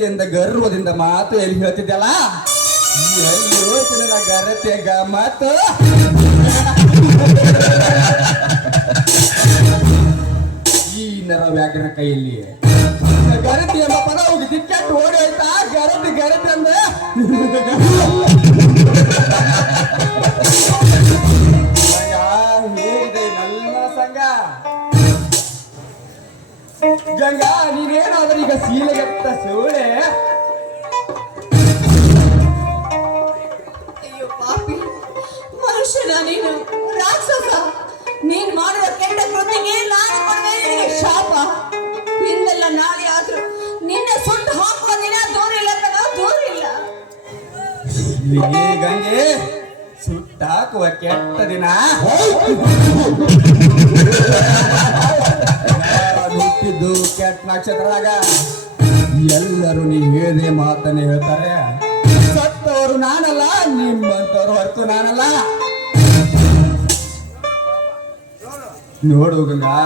ಗರತಿ ಗರತಿ ಎಂದ ಗರ್ವದಿಂದ ಮಾತು ಎಲ್ಲಿ ಹೇಳ್ತಿದ್ದಲ್ಲ ಯೋಚನೆ ಗರತಿಯ ಮಾತು ಈ ನರ ವ್ಯಾಕರಣ ಕೈಯಲ್ಲಿ. ಗರತಿ ಎಂಬ ಪದ ಹೋಗಿ ದಿಕ್ಕಟ್ಟು ಓಡಿ ಹೋಯ್ತಾ, ಗರತಿ ಗರತಿ ಅಂದ. ಗಂಗಾ ನೀನೇನಾದ್ರೂ ಈಗ ಸೀಲೆಗೆತ್ತ ಸೋಳೆ? ಅಯ್ಯೋ ಪಾಪಿ ಮನುಷ್ಯನ ನೀನು ರಾಕ್ಷಸ. ನೀನ್ ಮಾಡುವ ಕೆಟ್ಟ ಕೃತಿಗೆ ನಾನು ಕೊಡುವೆ ನಿನಗೆ ಶಾಪ. ಹಿಂದೆಲ್ಲ ನಾಳೆ ಆದ್ರೂ ನಿನ್ನ ಸುಟ್ಟು ಹಾಕುವ ದಿನ ದೂರ ಇಲ್ಲ ದೂರ ಇಲ್ಲ ಗಂಗೆ ಸುಟ್ಟಾಕುವ ಕೆಟ್ಟ ದಿನ. ಹುಟ್ಟಿದ್ದು ಕೆಟ್ಟ ನಕ್ಷತ್ರದಾಗ ಎಲ್ಲರೂ ನೀ ಹೇಳಿದೆ ಮಾತನ್ನೇ ಹೇಳ್ತಾರೆ. ಸತ್ತವರು ನಾನಲ್ಲ ನಿಮ್ಮಂತವ್ರು ಹೊರತು ನಾನಲ್ಲ. ನೋಡು ಗಂಗಾ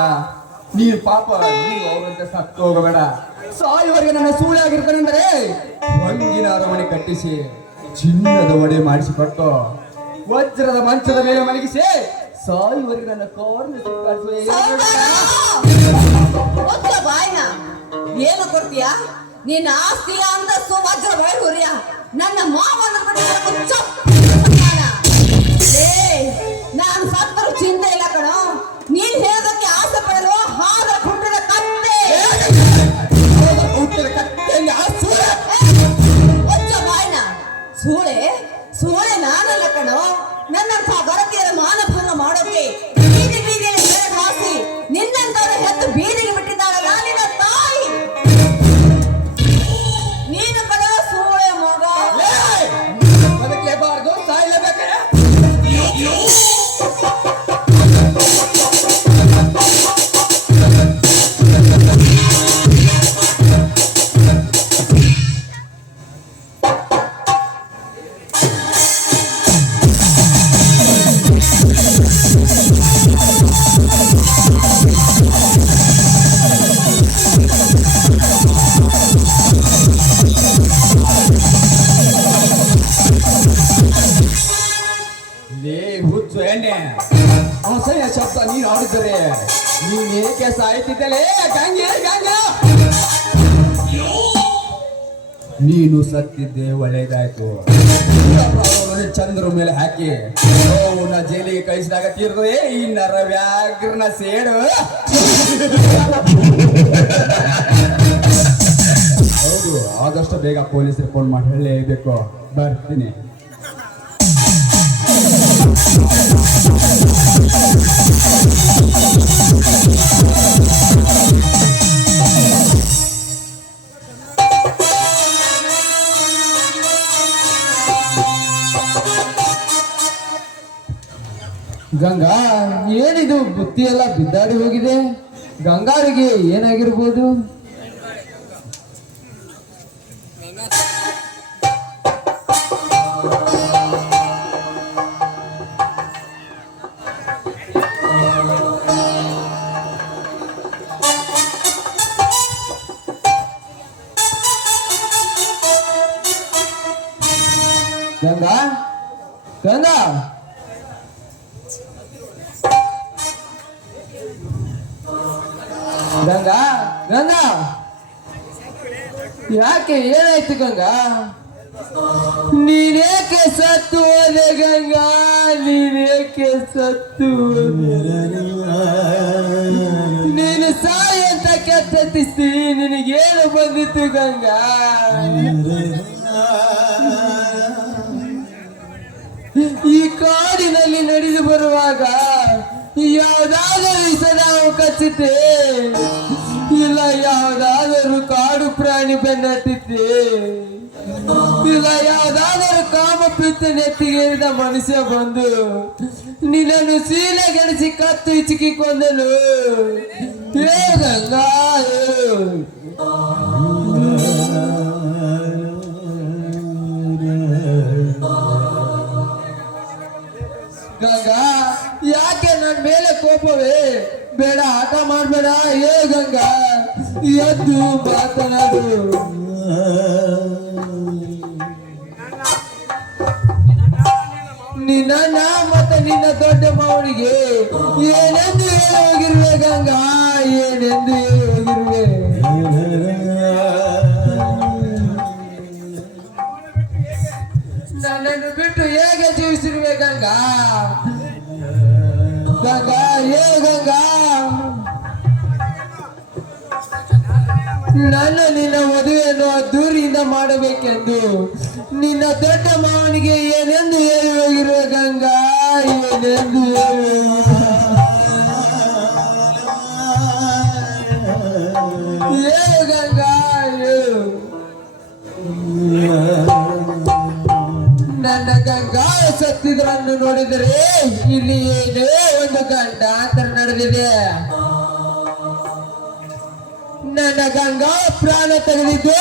ನೀನ್ ಪಾಪ ನೀವು ಅವ್ರಂತೆ ಸತ್ತು ಹೋಗಬೇಡ. ಸಾಯುವವರೆಗೆ ನನ್ನ ಸುಳ್ಳು ಆಗಿರ್ತಾನೆಂದರೆ ಹೊಂಗಿನ ಅರಮನೆ ಕಟ್ಟಿಸಿ, ಚಿನ್ನದ ಒಡೆ ಮಾಡಿಸಿಕೊಟ್ಟು ವಜ್ರದ ಮಂಚದ ಮೇಲೆ ಮಲಗಿಸಿ ಸಾಯುವರೆಗೆ ನನ್ನ ಕಾರ್ನ ಕೊಡ್ತೀಯಾ ನಿನ್ನ ಆಸ್ತಿಯ ಅಂತಸ್ತು ವಜ್ರ ಹುರಿಯ? ನನ್ನ ಮಾವನ ನಾನು ಸತ್ತರು ಚಿಂತೆ ಇಲ್ಲ ಕಣೋ. ನೀನ್ ಹೇಳೋದಕ್ಕೆ ಆಸೆ ಪಡಲು ಹಾದ ಹುಟ್ಟಿದ ಕತ್ತೆ. ಹುಟ್ಟಿದ ಕತ್ತೆಯಲ್ಲಿ ಸುಳ್ಳು. ಒಚ್ಚ ಬಾಯ್ನ. ಸೂಳೆ ಸೂಳೆ ನಾನಲ್ಲ ಕಣೋ. ನನ್ನಂಥ ಭಾರತೀಯರ ಮಾನಭಂಗ ಮಾಡೋಕೆ ನೀನು ನೀನೇಕೆ ಸಾಯ್ತಿದ್ದಲೇ? ಗಂಗೆ, ಗಂಗ! ನೀನು ಸತ್ತಿದ್ದೆ ಒಳ್ಳೇದಾಯ್ತು. ಚಂದ್ರ ಮೇಲೆ ಹಾಕಿ, ಅವನ ಜೈಲಿಗೆ ಕಳಿಸಿದಾಗ ತೀರ್ದೆ ಈ ನರ ವ್ಯಾಘ್ರನ ಸೇಡು. ಹೌದು, ಆದಷ್ಟು ಬೇಗ ಪೊಲೀಸರಿಗೆ ಫೋನ್ ಮಾಡಿ ಹೇಳಲೇಬೇಕು. ಬರ್ತೀನಿ. ಗಂಗಾ ಏನಿದು ಬುತ್ತಿ ಎಲ್ಲ ಬಿದ್ದಾಡಿ ಹೋಗಿದೆ? ಗಂಗಾರಿಗೆ ಏನಾಗಿರ್ಬೋದು? ಯಾಕೆ ಏನಾಯ್ತು ಗಂಗಾ? ನೀನೇಕೆ ಸತ್ತು ಹೋದೆ ಗಂಗಾ? ನೀನೇಕೆ ಸತ್ತು? ನೀನು ಸಾಯ ಅಂತ ಕೆತ್ತಿಸ್ತಿ ನಿನಗೇನು ಬಂದಿತ್ತು ಗಂಗಾ? ಈ ಕಾಡಿನಲ್ಲಿ ನಡೆದು ಬರುವಾಗ, ಯಾವುದಾದರೂ ನಾವು ಕಾಡು ಪ್ರಾಣಿ ಈಗ ಇಲ್ಲ ಕಾಮ ಪಿತ್ತ ನೆತ್ತಿಗೇರಿದ ಮನುಷ್ಯ ಬಂದು, ನಿನ್ನನ್ನು ಸೀಲೆಗೆಡಿಸಿ ಕತ್ತು ಇಚಿಕಿ ಕೊಂದನು ಹೇ ಗಂಗಾ ಗಂಗಾ ಯಾಕೆ ನನ್ನ ಮೇಲೆ ಕೋಪವೇ? ಬೇಡ ಆಟ ಮಾಡಬೇಡ. ಏ ಗಂಗಾ. ಎದ್ದು ಮಾತನಾಡು. ನಿನ್ನ ನಾ ಮತ್ತೆ ನಿನ್ನ ದೊಡ್ಡ ಮಾವನಿಗೆ ಏನೆಂದು ಹೇಳಿ ಹೋಗಿರುವೆ ಗಂಗಾ? ಏನೆಂದು ಹೇಳಿ ಹೋಗಿರುವೆ ನನ್ನನ್ನು ಬಿಟ್ಟು ಹೇಗೆ ಜೀವಿಸಿರುವೆ ಗಂಗಾ? ಗಂಗಾ, ಏ ಗಂಗಾ? ನನ್ನ ನಿನ್ನ ಮದುವೆಯನ್ನು ಅದ್ದೂರಿಯಿಂದ ಮಾಡಬೇಕೆಂದು. ನಿನ್ನ ದೊಡ್ಡ ಮಾವನಿಗೆ ಏನೆಂದು ಹೇಳಿ ಹೋಗಿರುವ ಗಂಗಾ ಏನೆಂದು ನನ್ನ ಗಂಗಾ ಸತ್ತಿದ್ರನ್ನು ನೋಡಿದರೆ ಇಲ್ಲಿ ಏನೇ ಒಂದು ಗಂಡಾಂತರ ನಡೆದಿದೆ. ನನ್ನ ಗಂಗಾ ಪ್ರಾಣ ತೆಗೆದಿದ್ದು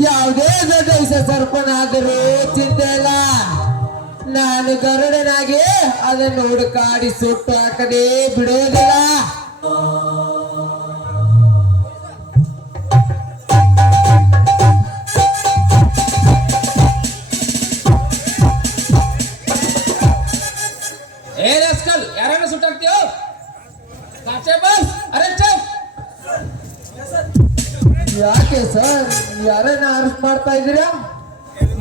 ಯಾವುದೇ ದೊಡ್ಡ ಸರ್ಪನಾದರೂ ಚಿಂತೆ ಇಲ್ಲ ನಾನು ಗರುಡನಾಗಿ ಅದನ್ನು ಹುಡುಕಾಡಿ ಸುಟ್ಟು ಹಾಕದೇ ಬಿಡೋದಿಲ್ಲ ಯಾಕೆ ಸರ್? ಯಾರನ್ನ ಅರೆಸ್ಟ್ ಮಾಡ್ತಾ ಇದ್ದೀರಾ?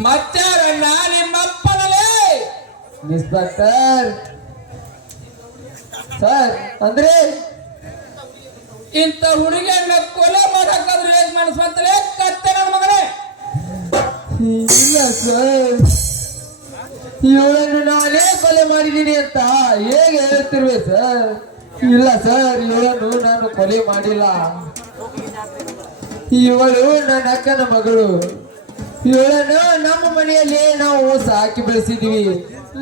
ಮತ್ತಾರ ನಿಮ್ಮಪ್ಪನಲ್ಲೇ. ಇನ್ಸ್ಪೆಕ್ಟರ್ ಸರ್ ಅಂದ್ರೆ? ಇಂಥ ಹುಡುಗಿಯನ್ನ ಕೊಲೆ ಮಾಡಕ್ಕಾದ್ರೂ ಏನ್ ಮಾಡಿಸ್ಬಂತಲೇ ಕತ್ತೆ ನನ್ನ ಮಗನೇ. ಇಲ್ಲ ಸರ್. ಇವಳನ್ನು ನಾನೇ ಕೊಲೆ ಮಾಡಿದ್ದೀನಿ ಅಂತ ಹೇಗೆ ಹೇಳ್ತಿರ್ವೆ ಸರ್? ಇಲ್ಲ ಸರ್ ಇವಳನ್ನು ನಾನು ಕೊಲೆ ಮಾಡಿಲ್ಲ. ಇವಳು ನನ್ನ ಅಕ್ಕನ ಮಗಳು. ಇವಳನ್ನು ನಮ್ಮ ಮನೆಯಲ್ಲಿ ನಾವು ಸಾಕಿ ಬೆಳೆಸಿದ್ವಿ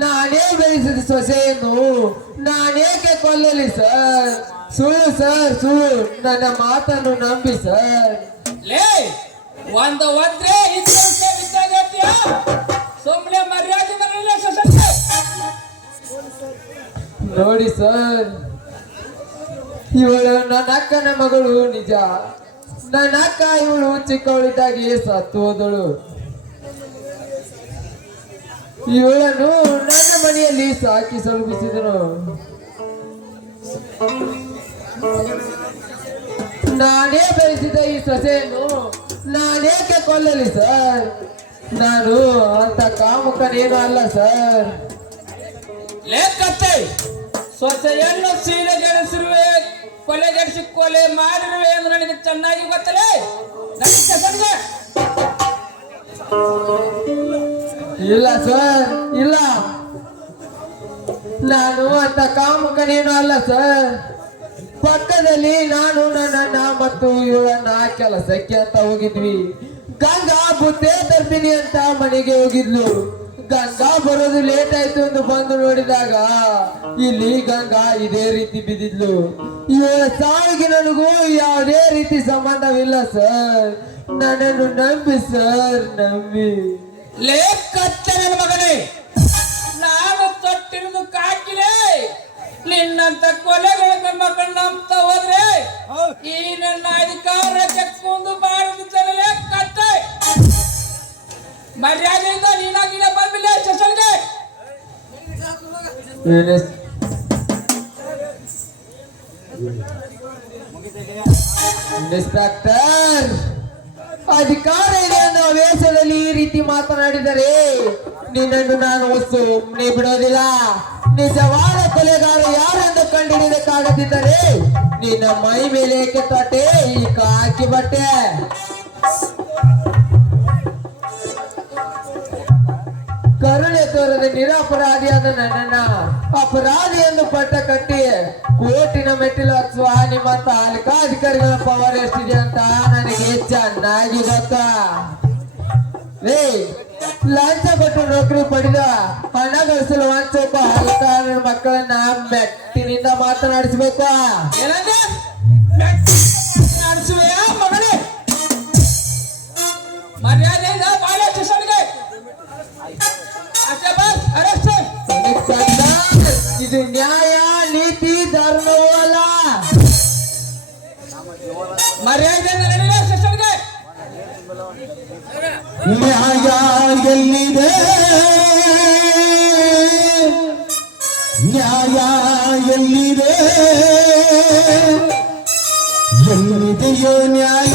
ನಾನೇ ಬೆಳೆಸಿದ ಸೊಸೆಯನ್ನು ನಾನೇಕೆ ಕೊಲ್ಲಲಿ ಸರ್. ಸುಳ್ಳು ಸರ್ ಸುಳ್ಳು. ನನ್ನ ಮಾತನ್ನು ನಂಬಿ ಸರ್. ಲೇ ಒಂದು ಒಂದ್ರೆ ಸುಮ್ಮನೆ ಮರ್ಯಾದೆ ನೋಡಿ ಸರ್. ಇವಳು ನನ್ನ ಅಕ್ಕನ ಮಗಳು ನಿಜ. ನನ್ನ ಅಕ್ಕ ಇವಳು ಚಿಕ್ಕವಳಿದ್ದಾಗಿ ಸತ್ತು ಹೋದಳು ಇವಳನ್ನು ನನ್ನ ಮನೆಯಲ್ಲಿ ಸಾಕಿ ಸಲುಗಿಸಿದನು. ನಾನೇ ಬೆಳೆಸಿದ ಈ ಸೊಸೆಯನ್ನು ನಾನೇಕೆ ಕೊಲ್ಲಲಿ, ಸರ್? ನಾನು ಅಂತ ಕಾಮುಕನೇನು ಅಲ್ಲ, ಸರ್. ಲೇ ಕತ್ತೆ ಸೊಸೆಯನ್ನು ಸೀಲೆಗೆಡಿಸಿರುವೆ ಕೊಲೆಗೆಡಿಸಿ ಕೊಲೆ ಮಾಡಿರುವೆ ಎಂದು ನನಗೆ ಚೆನ್ನಾಗಿ ಗೊತ್ತಲೇ? ನನ್ನ ಇಲ್ಲ ಸರ್, ಇಲ್ಲ. ನಾನು ಅಂತ ಕಾಮುಕನೇನು ಅಲ್ಲ ಸರ್. ಪಕ್ಕದಲ್ಲಿ ನಾನು ನನ್ನನ್ನ ಮತ್ತು ಇವಳನ್ನ ಕೆಲಸಕ್ಕೆ ಅಂತ ಹೋಗಿದ್ವಿ. ಗಂಗಾ ಬುದ್ಧೆ ತರ್ತೀನಿ ಅಂತ ಮನೆಗೆ ಹೋಗಿದ್ಲು. ಗಂಗಾ ಬರೋದು ಲೇಟ್ ಆಯ್ತು ಎಂದು ಬಂದು ನೋಡಿದಾಗ ಇಲ್ಲಿ ಗಂಗಾ ಇದೇ ರೀತಿ ಬಿದ್ದಿದ್ಲು. ಇವಳ ಸಾವಿಗೆ ನನಗೂ ಯಾವುದೇ ರೀತಿ ಸಂಬಂಧವಿಲ್ಲ ಸರ್ ನನ್ನನ್ನು ನಂಬಿ ಸರ್ ನಂಬಿ. ಲೇ ಕತ್ತೆ ನನ್ನ ಮಗನೇ. ನಾನು ತೊಟ್ಟಿರುವುದು ಕಾಕಿಲೆ ನಿನ್ನಂತ ಕೊಲೆಗಳ ಮಕ್ಕಳು ನಂಬ್ತ ಹೋದ್ರೆ ಈ ನನ್ನ ಅಧಿಕಾರಕ್ಕೆ ಬಾರದು ತರಲೇ ಕತ್ತೆ. ಮರ್ಯಾದೆಯಿಂದ ನೀನಾಗಿನ ಬಂದಿಲ್ಲ ಸ್ಟೇಷನ್ಗೆ ಏನೇ- ಇನ್ಸ್ಪೆಕ್ಟರ್ ಅಧಿಕಾರ ಇದೆ ಅನ್ನೋ ವೇಷದಲ್ಲಿ ಈ ರೀತಿ ಮಾತನಾಡಿದರೆ ನಿನ್ನನ್ನು ನಾನು ಸುಮ್ಮನೆ ಬಿಡೋದಿಲ್ಲ ನಿಜವಾದ ಕೊಲೆಗಾರ ಯಾರೆಂದು ಕಂಡುಹಿಡಿಯಬೇಕಾಗದಿದ್ದರೆ ನಿನ್ನ ಮೈ ಮೇಲೆ ಏಕೆ ತೊಟ್ಟೆ ಈ ಕಾಕಿ ಬಟ್ಟೆ. ನಿರಪರಾಧಿಯಾದ ನನ್ನನ್ನ. ಅಪರಾಧಿ ಎಂದು ಪಟ್ಟ ಕಟ್ಟಿ ಕೋಟಿನ ಮೆಟ್ಟಿಲು ಹಚ್ಚುವ ನಿಮ್ಮಂತ ಅಧಿಕಾರಿಗಳ ಪವರ್ ಎಷ್ಟಿದೆ ಅಂತ ನನಗೆ ಚೆನ್ನಾಗಿ ಗೊತ್ತ? ರೇ ಲಂಚ ಕೊಟ್ಟು ನೌಕರಿ ಪಡೆದ, ಹಣ ಗಳಿಸಲು ವಂಚಕ ಹಲಕಾರರ ಮಕ್ಕಳನ್ನ ಮೆಟ್ಟಿನಿಂದ ಮಾತನಾಡಿಸಬೇಕು? ಏನಂದೆ? ಇದು ನ್ಯಾಯ ನೀತಿ ಧರ್ಮವೂ ಅಲ್ಲ ಮರ್ಯಾದೆಯಿಂದ ನಡೀರಿ ಸ್ಟೇಷನ್ಗೆ ನ್ಯಾಯ ಎಲ್ಲಿದೆ ನ್ಯಾಯ ಎಲ್ಲಿದೆ ಎಲ್ಲಿದೆಯೋ ನ್ಯಾಯ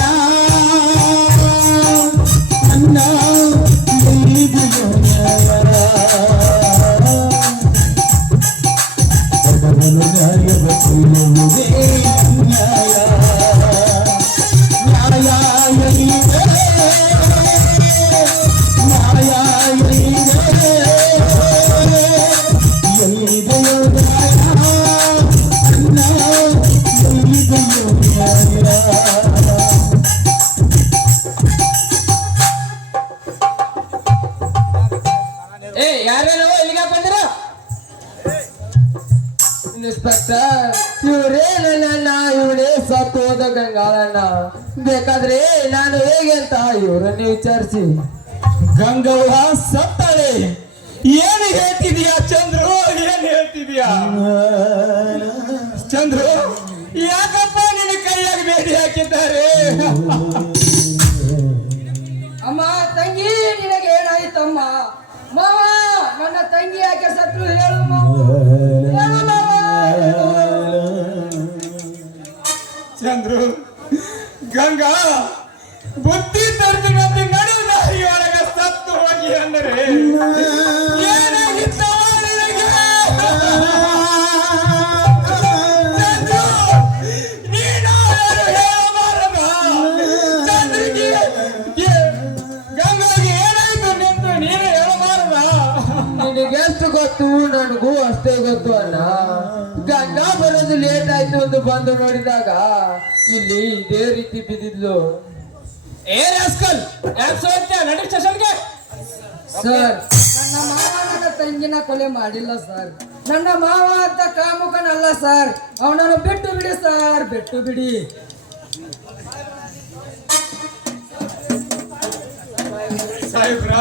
ఏ యాభై నువ్వు ఎల్లిగా పందిరా ಇನ್ಸ್ಪೆಕ್ಟರ್ ಇವರೇ ನನ್ನ ಇವನೇ ಸತ್ತು ಹೋದ ಗಂಗಾಳಣ್ಣ ಬೇಕಾದ್ರೆ ನಾನು ಹೇಗೆ ಅಂತ ಇವರನ್ನು ವಿಚಾರಿಸಿ ಗಂಗವ್ವ ಸತ್ತಳೆ ಏನು ಹೇಳ್ತಿದೀಯಾ ಚಂದ್ರು ಏನ್ ಹೇಳ್ತಿದೀಯಾ ಚಂದ್ರು ಯಾಕಪ್ಪ ನಿನ್ನ ಕೈಯಾಗಿ ಬೇಡಿ ಹಾಕಿದ್ದಾರೆ ಅಮ್ಮ ತಂಗಿ ನಿನಗೆ ಏನಾಯ್ತಮ್ಮ ಮಾವ ನನ್ನ ತಂಗಿ ಯಾಕೆ ಸತ್ರು ಹೇಳು ಮಾವ. ಚಂದ್ರು ಗಂಗಾ ಬುದ್ಧಿ ತರ್ಪಿನಂತೆ ನಡೆದ ದಾರಿಯೊಳಗ ಸತ್ತು ಹೋಗಿ ಅಂದರೆ ಗೊತ್ತು? ನನಗೂ ಅಷ್ಟೇ ಗೊತ್ತು ಅಣ್ಣ. ಲೇಟ್ ಬಂದು ನೋಡಿದಾಗ ಇಲ್ಲಿ ಇದೇ ರೀತಿ ಬಿದ್ದಿದ್ಲು. ಏ ರಾಸ್ಕಲ್ ಯಾಕೆ ಸೋತ್ಯ ನಡಿ ಸ್ಟೇಷನ್ಗೆ. ಸರ್ ನನ್ನ ಮಾವ ನನ್ನ ತಂಗಿನ ಕೊಲೆ ಮಾಡಿಲ್ಲ ಸರ್. ನನ್ನ ಮಾವ ಅಂತ ಕಾಮುಕನಲ್ಲ ಸರ್. ಅವನನ್ನು ಬಿಟ್ಟು ಬಿಡಿ ಸರ್ ಬಿಟ್ಟು ಬಿಡಿ. ಸಾಹೇಬ್ರ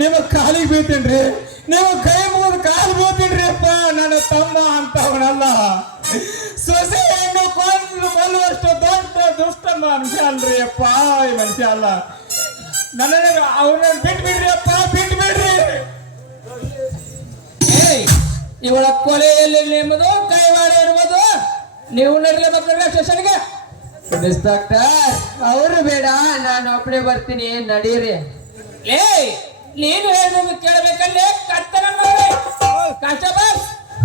ನಿಮ್ಮ ಕಾಲಿಗೆ ಬೀಳ್ತೇನ್ರಿ ನೀವು ಕೈ ಮುಗಿದು ಕಾಲು ಬೀಳ್ತೇನ್ರಿ ಅಪ್ಪ ನನ್ನ ತಮ್ಮ ಅಂತವನಲ್ಲ. ಸೊಸೆ ಹೆಣ್ಣು ಕೊಲ್ಲು ಕೊಲ್ಲುವಷ್ಟು ದೊಡ್ಡ ದುಷ್ಟ ಮನುಷ್ಯ ಅಲ್ರಿ ಅಪ್ಪ, ಈ ಮನುಷ್ಯ ಅಲ್ಲ. ನನ್ನ ಅವ್ರನ್ನ ಬಿಟ್ಟು ಬಿಡ್ರಿ ಅಪ್ಪ ಬಿಟ್ಟು ಬಿಡ್ರಿ ಇವಳ ಕೊಲೆಯಲ್ಲಿ ನಿಮ್ಮದು, ಕೈವಾಡ ಇರುವುದು. ನೀವು ನಡಿಲೇಬೇಕು ಸ್ಟೇಷನ್ಗೆ. ಇನ್ಸ್ಪೆಕ್ಟರ್ ಅವರು ಬೇಡ, ನಾನು ಒಬ್ಬನೇ ಬರ್ತೀನಿ, ನಡೀರಿ. ಏಯ್, ನೀನು ಹೇಳಿದ ಕೇಳಬೇಕಲ್ಲೇ ಕತ್ತನ ನೋಡಿ. ಕಾನ್ಸ್ಟೇಬಲ್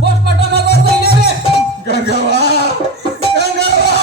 ಪೋಸ್ಟ್ ಇಲ್ಲೇ Gangawa, Gangawa,